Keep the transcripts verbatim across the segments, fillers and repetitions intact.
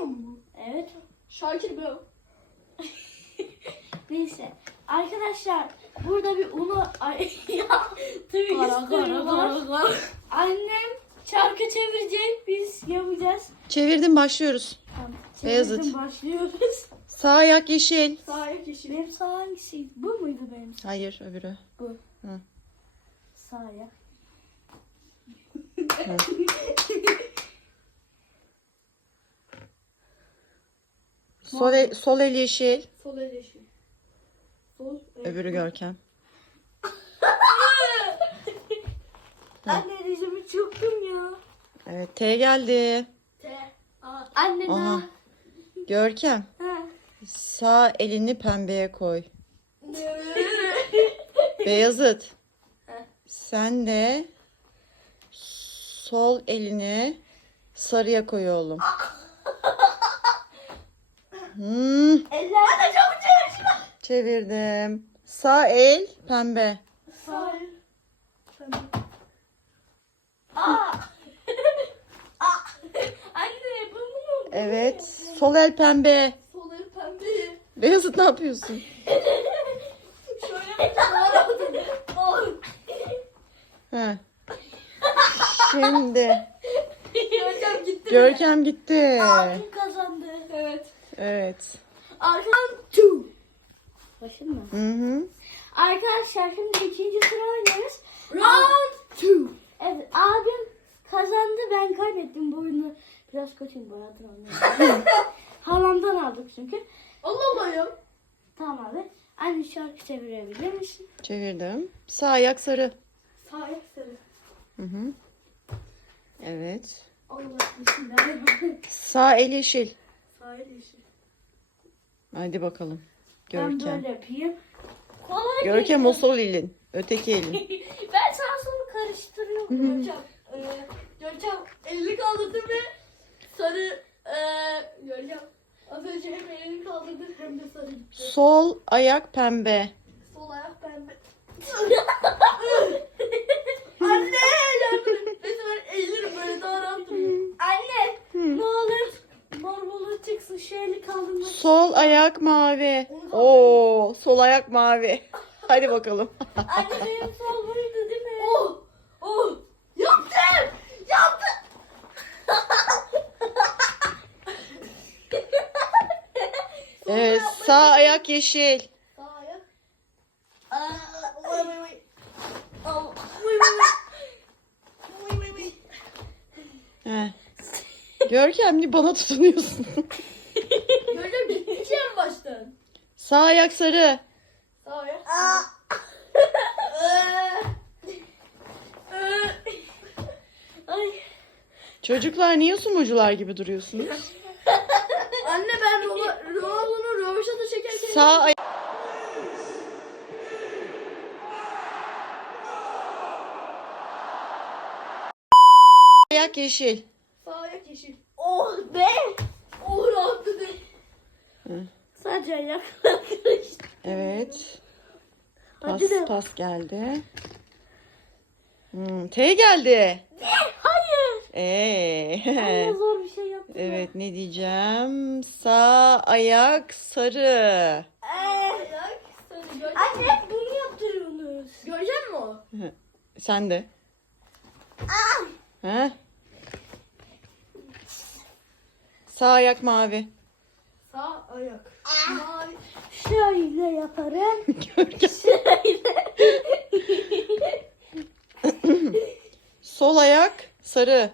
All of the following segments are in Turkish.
mu? Evet. Şakir Bey. Neyse. Arkadaşlar burada bir unu ay ya tabii Kara istiyorum kara var. kara kara. Annem çarkı çevirecek, biz yapacağız. Çevirdim, başlıyoruz. Tamam. Beyazıt. çevirdim, başlıyoruz. Sağ ayak yeşil. Sağ ayak yeşil. Benim sağ hangisiydi? Bu muydu benim sağ? Hayır, öbürü. Bu. Hı. Sağ ayak. Sol el, sol el yeşil. Sol el yeşil. Sol el. Öbürü Görkem. Anne dizimi çöktüm ya. Evet, T geldi. T. A. Anne Aha. ne? Görkem. Ha. Sağ elini pembeye koy. Beyazıt. Sen de sol elini sarıya koy oğlum. Hmm, Eller. Anne çabuk çevir şunu. çevirdim. Sağ el pembe. Sağ el. Aa. Aa. Anne bu mu? Evet. Sol el pembe. Sol el pembe. Beyazıt ne yapıyorsun? Şöyle bir tane Oh. He. Şimdi Görkem gitti. Görkem gitti. Abim kazandı. Evet. Evet. Arkadan two. Başım mı? Hı hı. Arkadaşlar şimdi ikinci sıra oynarız. Round two. Evet, abim kazandı, ben kaybettim. Bu oyunu biraz kötüyüm bu arada. Halamdan aldık çünkü. Allah Allah ya. Tamam abi. Anne şarkı çevirebilir misin? Çevirdim. Sağ ayak sarı. Sağ ayak sarı. Hı hı. Evet. Allah bismillahirrahmanirrahim. Sağ el yeşil. Sağ el yeşil. Haydi bakalım. Ben Görkem. böyle yapayım. Kolay Görkem değil. o sol elin. Öteki elin. Ben sağ solu karıştırıyorum. Görkem. E, Görkem elini kaldırdı ve sarı e, Görkem. Az önce hem elini kaldırdı hem de sarı gitti. Sol ayak pembe. Sol ayak pembe. Anne yardım et. Neyse ben eğilirim böyle daha rahat duruyorum. Anne ne olur mor bulu çıksın, şu eli kaldırmak. Sol ayak mavi. Oo, sol ayak mavi. Hadi bakalım. Anne benim sol buydu değil mi? Oh! Oh! Yaptım! Yaptım! Evet, sağ ayak yeşil. Sağ ayak. Aa, vay vay vay. Al, vay vay vay. Vay vay vay. He. Görkem niye bana tutunuyorsun? Görkem gitmeyeceğim baştan. Sağ ayak sarı. Sağ ayak. Ay. Çocuklar niye sumucular gibi duruyorsunuz? Anne ben Ronaldo'nun röveşata çekerken Sağ ayak. Ayak yeşil. sağ ayak yeşil. Oh be. Oh rahatladım. Sadece ayaklar karıştı. Evet. Pas, Hadi de. pas geldi. Hmm, T geldi. Hayır. Ee. Anne zor bir şey yaptım. Evet, ne diyeceğim? Sağ ayak sarı. Ayak sarı. Görkem. Anne hep bunu yaptırıyorsunuz. Görecek mi o? Sen de. He? Sağ ayak mavi. Sağ ayak. Mavi. Şöyle yaparım. Görkem. Şöyle. Sol ayak sarı.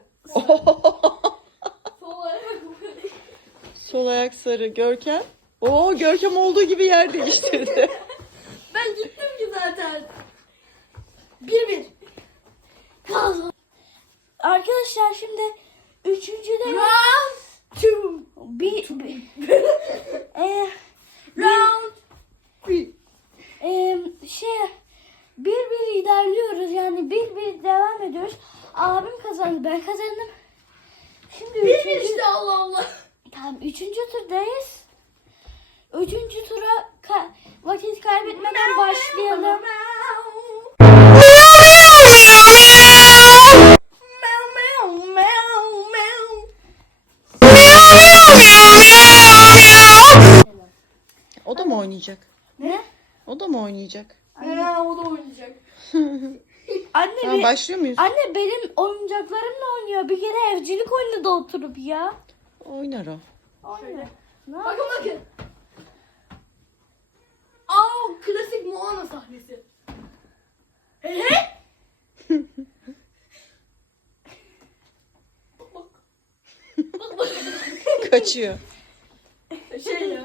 Sol ayak. Sol ayak sarı. Görkem. Oo, Görkem olduğu gibi yer değiştirdi. Ben gittim ki zaten. Bir bir. Kazan. Arkadaşlar şimdi üçüncü de Round two. bir, bir e, Round three. e, şey bir bir ilerliyoruz, yani bir bir devam ediyoruz. Abim kazandı, ben kazandım. Şimdi Bir bir üçüncü, işte Allah Allah. tamam, üçüncü turdayız. Üçüncü tura ka- vakit kaybetmeden başlayalım. Meow meow meow meow. oynayacak? Ne? O da mı oynayacak? Ee, o da oynayacak. Anne, Tamam be- başlıyor muyuz? anne benim oyuncaklarımla oynuyor. Bir kere evcilik oyunu da oturup ya. Oynar o. Oynuyor. Ne Bakın bakın. Aa, klasik Moana sahnesi. He he. Bak bak. Bak bak. Kaçıyor. Şey ya.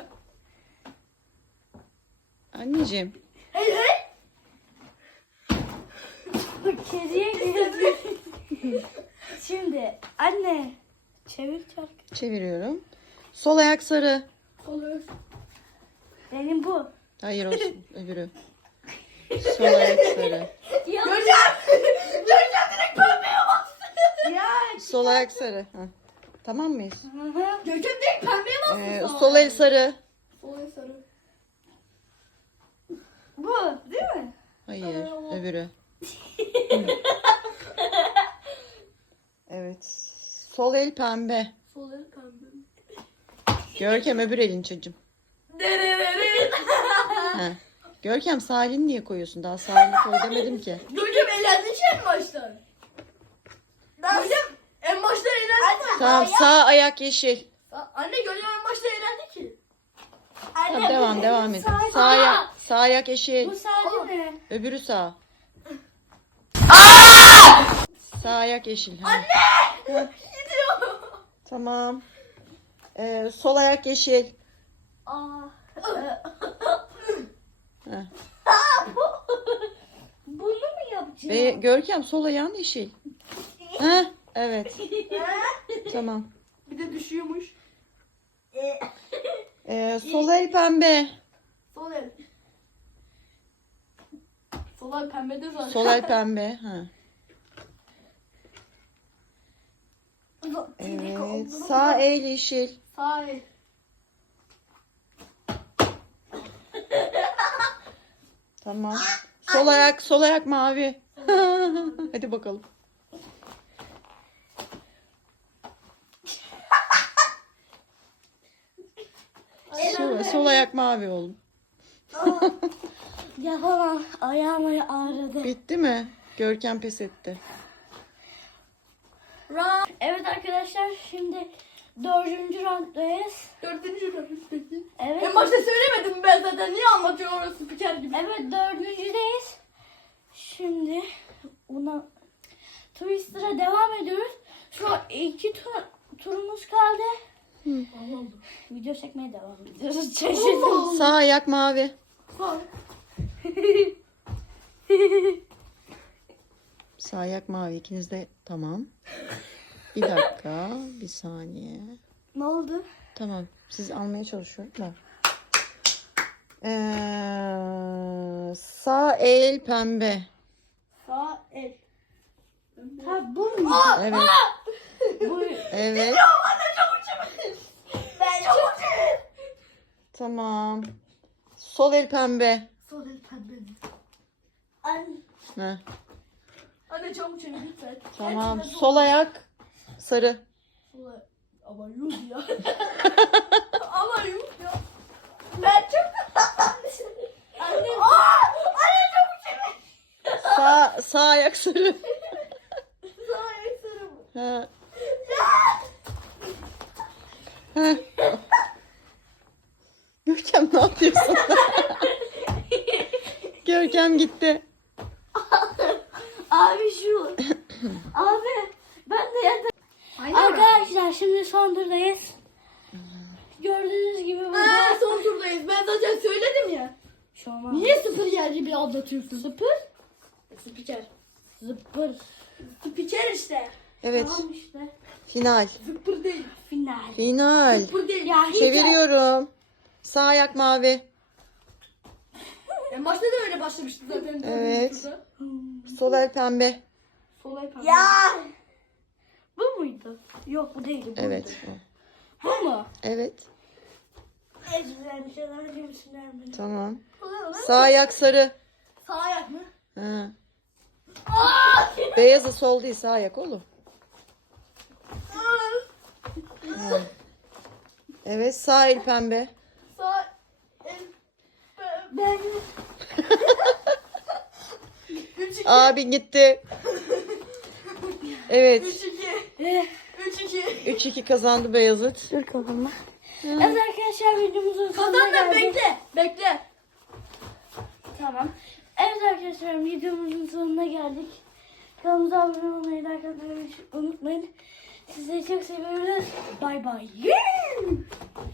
Anneciğim. Hey hey. Kediye girdi. Şimdi anne çevir çarkı. Çeviriyorum. Sol ayak sarı. Olur. Benim bu. Hayır olsun öbürü. Sol ayak sarı. Ya. Göreceğim. Göreceğim direkt pembeye bastı. Ya. Sol ayak sarı. Ha. Tamam mıyız? Göreceğim direkt pembeye bastı. Ee, sağ ol. sol el sarı. Sol el sarı. Bu değil mi? Hayır öbürü. Evet. Sol el pembe. Sol el pembe. Görkem öbür elin çocuğum. Dererere. Ha. Görkem sağ elini niye koyuyorsun? Daha sağ elini koy demedim ki. Göreceğim eğlendi ki en baştan. Göreceğim en başta eğlendi. Tamam sağ ayak yeşil. Anne göreceğim en başta eğlendi ki. Tamam Anne, devam bu devam et. sadece- Sağ ayak, sağ ayak yeşil. Bu sadece ne? Öbürü sağ. Sağ ayak yeşil. Ha. Gidiyor. Tamam. Ee, sol ayak yeşil. Aa. Ha. Bunu mu yapacağım? Ve Görkem sol ayağın yeşil. Ha, evet. Tamam. Bir de düşüyormuş. Ee, sol el pembe. Sol el. Sol el pembede zaten. Sol el pembe. Ha. Evet. Sağ el yeşil. Sağ el. Tamam. Sol ayak, sol ayak mavi. Hadi bakalım. Sol, sol ayak mavi oğlum. Yapamam. Ayağım ağrıdı. Bitti mi? Görkem pes etti. Round. Evet arkadaşlar şimdi dördüncü rounddayız. Dördüncü round. Evet. En başta söylemedim ben zaten. Niye anlatıyorum orası spiker gibi. Evet dördüncüdeyiz. Şimdi buna Twister'a devam ediyoruz. Şu an iki tur, turumuz kaldı. Allah Allah. Video çekmeye devam ediyoruz. Çeşitli. Sağ ayak mavi. Sağ. Sağ ayak mavi. İkiniz de tamam. Bir dakika. Bir saniye. Ne oldu? Tamam. Siz almaya çalışıyorum da. Ee, sağ el pembe. Sağ el. Ha bu mu? Evet. Bu. Evet. Anne çabuk çabuk. Ben çabuk çabuk. Tamam. Sol el pembe. Sol el pembe. Anne. Heh, Anne çabuk çabuk lütfen. tamam. Hepsine Sol ayak sarı. Sol el. Ama yuh ya. Ama yuh ya. Ben çok... Anne. Aa! Anne çabuk çabuk. Sağ sağ ayak sarı. Sağ ayak sarı mı? Ha. Ya! Heh. Görkem ne yapıyorsun? Görkem gitti. Abi şu. Abi ben de yatak. Arkadaşlar şimdi son turdayız. Gördüğünüz gibi burada. Aa, son turdayız. Ben zaten söyledim ya. Şu an Niye sıfır yer gibi anlatıyorsun? Sıfır. Spiker. Zıppır. Spiker işte. Evet. Tamam işte. Final. Zıppır değil. Final. Final. Zıppır değil. Ya hiç. Çeviriyorum. Sağ ayak mavi. En başta da öyle başlamıştı zaten. Evet. Turda. Sol el pembe. Sol el pembe. Ya. Bu muydu? Yok bu değildi. buydu. Evet. o. Bu mu? Evet. Ezgiler bir şeyler demişler beni. Tamam. Sağ ayak sarı. Sağ ayak mı? Ha. Beyazı sol değil sağ ayak oğlum. Ha. Evet sağ el pembe. Sağ el. üç iki. Abin gitti. Evet. üç iki. Eh, üç iki. üç iki kazandı Beyazıt. Dur kafama. Evet arkadaşlar videomuzun sonuna Kazan da geldik. bekle. Bekle. Tamam. Evet arkadaşlar videomuzun sonuna geldik. Kanalımıza abone olmayı, like atmayı unutmayın. Sizleri çok seviyoruz. Bay bay.